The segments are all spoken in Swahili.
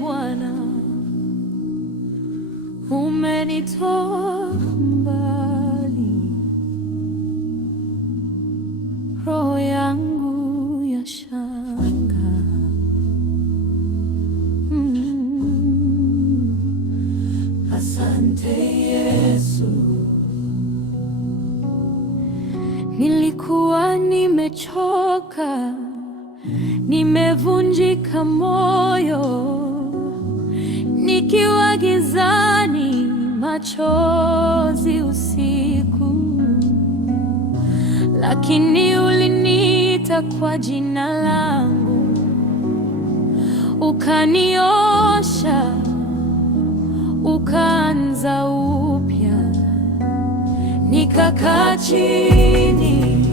Bwana, umenitoa mbali, roho yangu yashanga. Asante Yesu. Nilikuwa nimechoka, nimevunjika moyo, nikiwa gizani, machozi usiku, lakini uliniita kwa jina langu, ukaniosha, ukaanza upya. Nikakaa chini,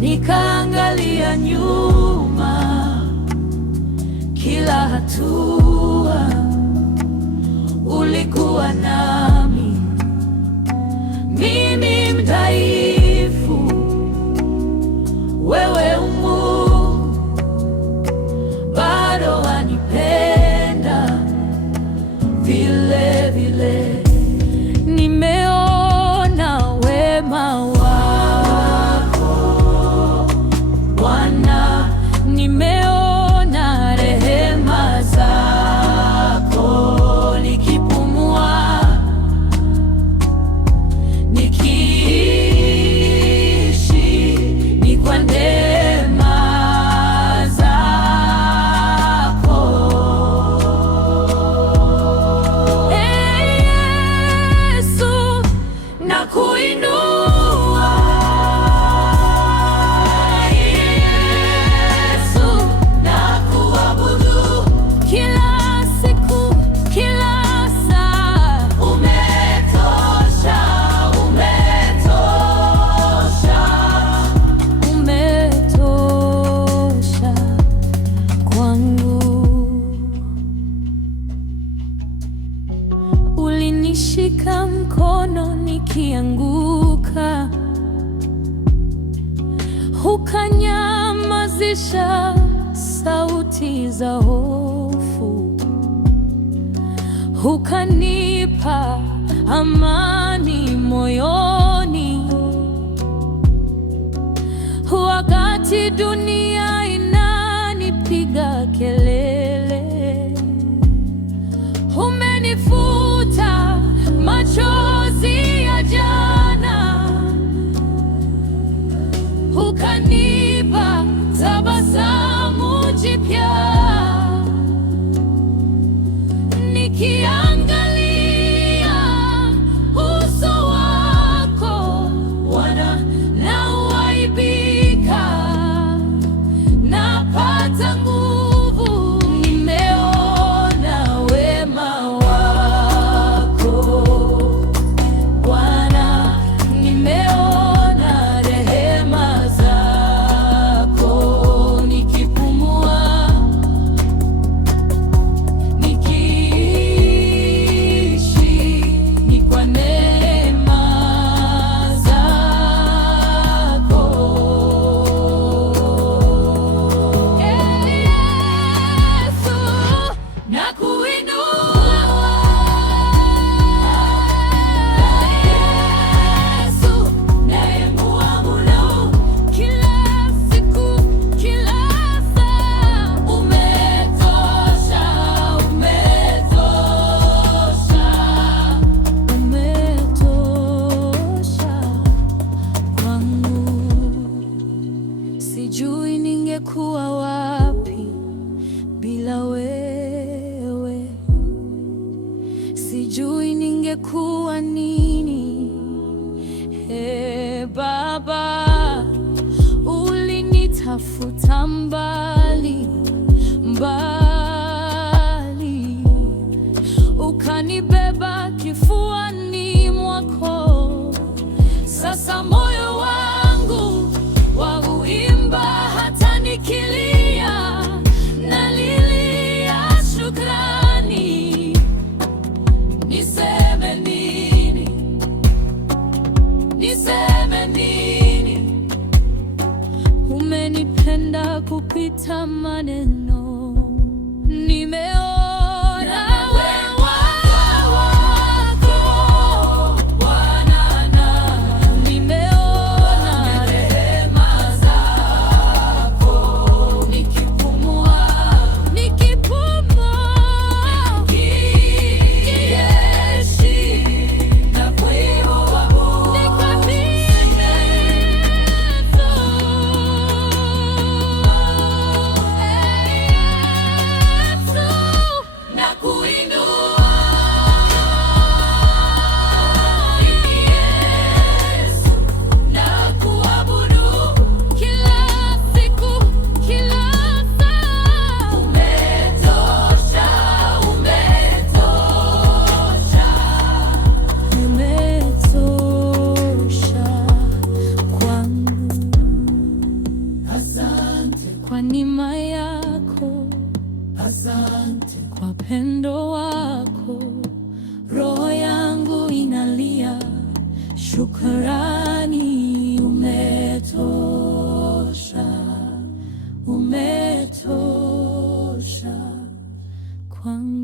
nikaangalia nyuma, kila hatua ulikuwa nami. Mimi mdhaifu, wewe Mungu bado wanipenda vile vile. Nimeona wema wako Bwana, nimeona rehema zako, nikipumua, nikiishi, ni kwa neema zako. Yesu, nakuinua. Ulinishika mkono nikianguka, ukanyamazisha sauti za hofu, ukanipa amani moyoni, wakati dunia inanipiga kelele. Umenifuta machozi ya jana, ukanipa tabasamu jipya. Nikiangalia uso wako Bwana, nauaibika, napata nguvu. Nimeona wema wako Bwana, nimeona rehema zako, nikipumua, nikiishi, ni kwa neema zako. Yesu, nakuinua. Yesu, nayemuabudu kila siku, kila saa. Umetosha, umetosha, umetosha kwangu. Sijui ningekuwa wapi bila wewe, sijui ningekuwa nini. Baba, ulinitafuta mbali mbali, ukanibeba kifuani mwako. Sasa moyo wangu wauimba, hata nikilia, nalilia shukrani. Niseme nini? Niseme nini? Umenipenda unanipenda kupita maneno. Nimeona wema wako Bwana, nimeona rehema zako. Nikipumua nikiishi na kuabudu na kuinua Yesu na kuabudu kila siku, kila saa. Umetosha, umetosha, umetosha kwangu. Asante kwa neema yako, asante kwa pendo wako. Roho yangu inalia shukrani. Umetosha, umetosha kwangu.